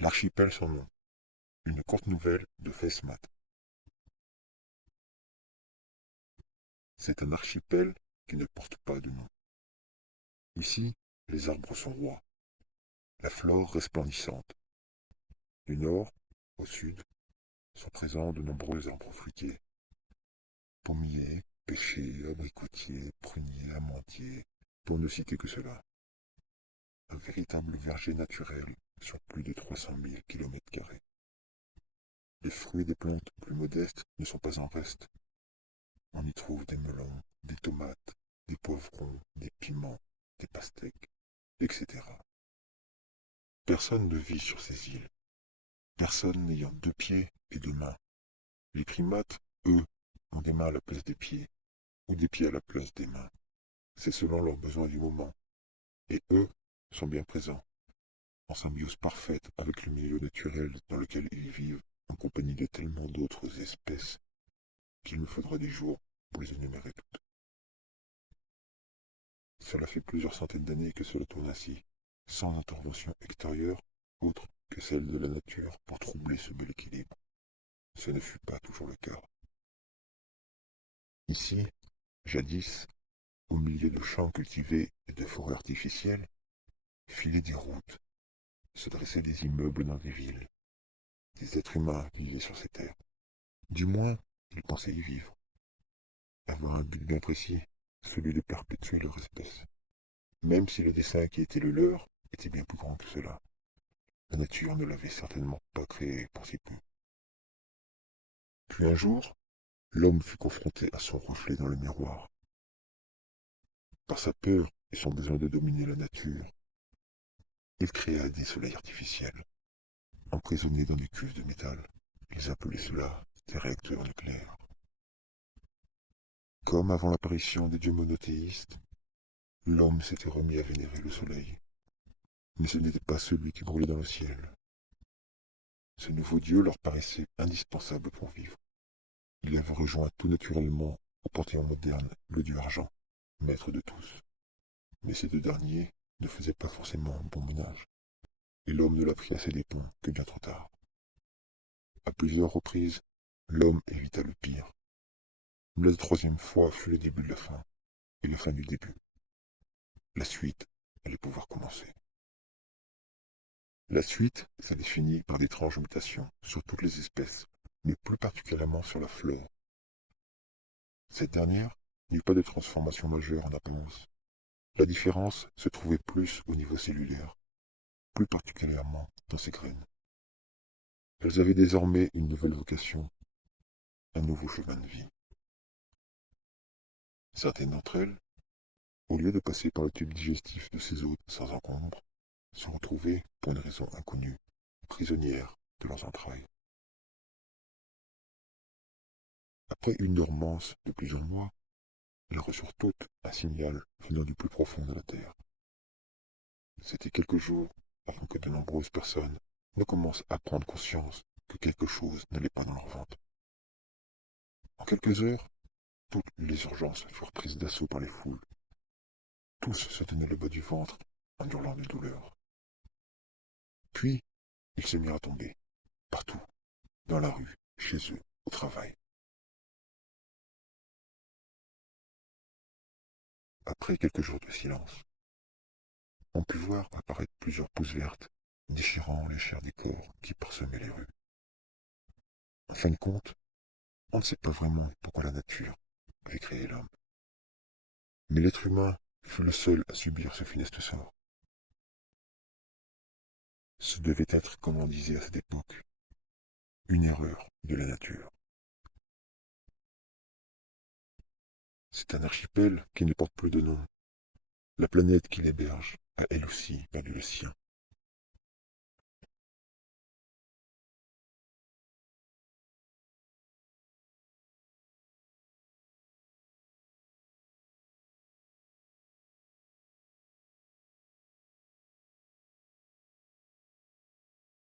L'archipel sans nom. Une courte nouvelle de Fesmat. C'est un archipel qui ne porte pas de nom. Ici, les arbres sont rois, la flore resplendissante. Du nord au sud sont présents de nombreux arbres fruitiers. Pommiers, pêchers, abricotiers, pruniers, amandiers, pour ne citer que cela. Un véritable verger naturel sur plus de 300 000 km². Les fruits des plantes plus modestes ne sont pas en reste. On y trouve des melons, des tomates, des poivrons, des piments, des pastèques, etc. Personne ne vit sur ces îles. Personne n'ayant 2 pieds et 2 mains. Les primates, eux, ont des mains à la place des pieds, ou des pieds à la place des mains. C'est selon leurs besoins du moment. Et eux sont bien présents, en symbiose parfaite avec le milieu naturel dans lequel ils vivent, en compagnie de tellement d'autres espèces qu'il me faudra des jours pour les énumérer toutes. Cela fait plusieurs centaines d'années que cela tourne ainsi, sans intervention extérieure autre que celle de la nature pour troubler ce bel équilibre. Ce ne fut pas toujours le cas. Ici, jadis, au milieu de champs cultivés et de forêts artificielles, filaient des routes, se dressaient des immeubles dans des villes. Des êtres humains vivaient sur ces terres. Du moins, ils pensaient y vivre. Avoir un but bien précis, celui de perpétuer leur espèce. Même si le dessein qui était le leur était bien plus grand que cela. La nature ne l'avait certainement pas créé pour si peu. Puis un jour, l'homme fut confronté à son reflet dans le miroir. Par sa peur et son besoin de dominer la nature, il créa des soleils artificiels, emprisonnés dans des cuves de métal. Ils appelaient cela des réacteurs nucléaires. Comme avant l'apparition des dieux monothéistes, l'homme s'était remis à vénérer le soleil. Mais ce n'était pas celui qui brûlait dans le ciel. Ce nouveau dieu leur paraissait indispensable pour vivre. Il avait rejoint tout naturellement au panthéon moderne le dieu argent, maître de tous. Mais ces deux derniers ne faisaient pas forcément bon ménage, et l'homme ne l'a pris à ses dépens que bien trop tard. À plusieurs reprises, l'homme évita le pire. Mais la troisième fois fut le début de la fin, et la fin du début. La suite allait pouvoir commencer. La suite s'est définie par d'étranges mutations sur toutes les espèces, mais plus particulièrement sur la flore. Cette dernière n'eut pas de transformation majeure en apparence. La différence se trouvait plus au niveau cellulaire, plus particulièrement dans ses graines. Elles avaient désormais une nouvelle vocation, un nouveau chemin de vie. Certaines d'entre elles, au lieu de passer par le tube digestif de ces hôtes sans encombre, se retrouvaient, pour une raison inconnue, prisonnières de leurs entrailles. Après une dormance de plusieurs mois, elles reçurent toutes un signal venant du plus profond de la terre. C'était quelques jours avant que de nombreuses personnes ne commencent à prendre conscience que quelque chose n'allait pas dans leur ventre. En quelques heures, toutes les urgences furent prises d'assaut par les foules. Tous se tenaient le bas du ventre en hurlant de douleur. Puis, ils se mirent à tomber, partout, dans la rue, chez eux, au travail. Après quelques jours de silence, on put voir apparaître plusieurs pousses vertes, déchirant les chairs des corps qui parsemaient les rues. En fin de compte, on ne sait pas vraiment pourquoi la nature avait créé l'homme. Mais l'être humain fut le seul à subir ce funeste sort. Ce devait être, comme on disait à cette époque, une erreur de la nature. C'est un archipel qui ne porte plus de nom. La planète qui l'héberge a elle aussi perdu le sien.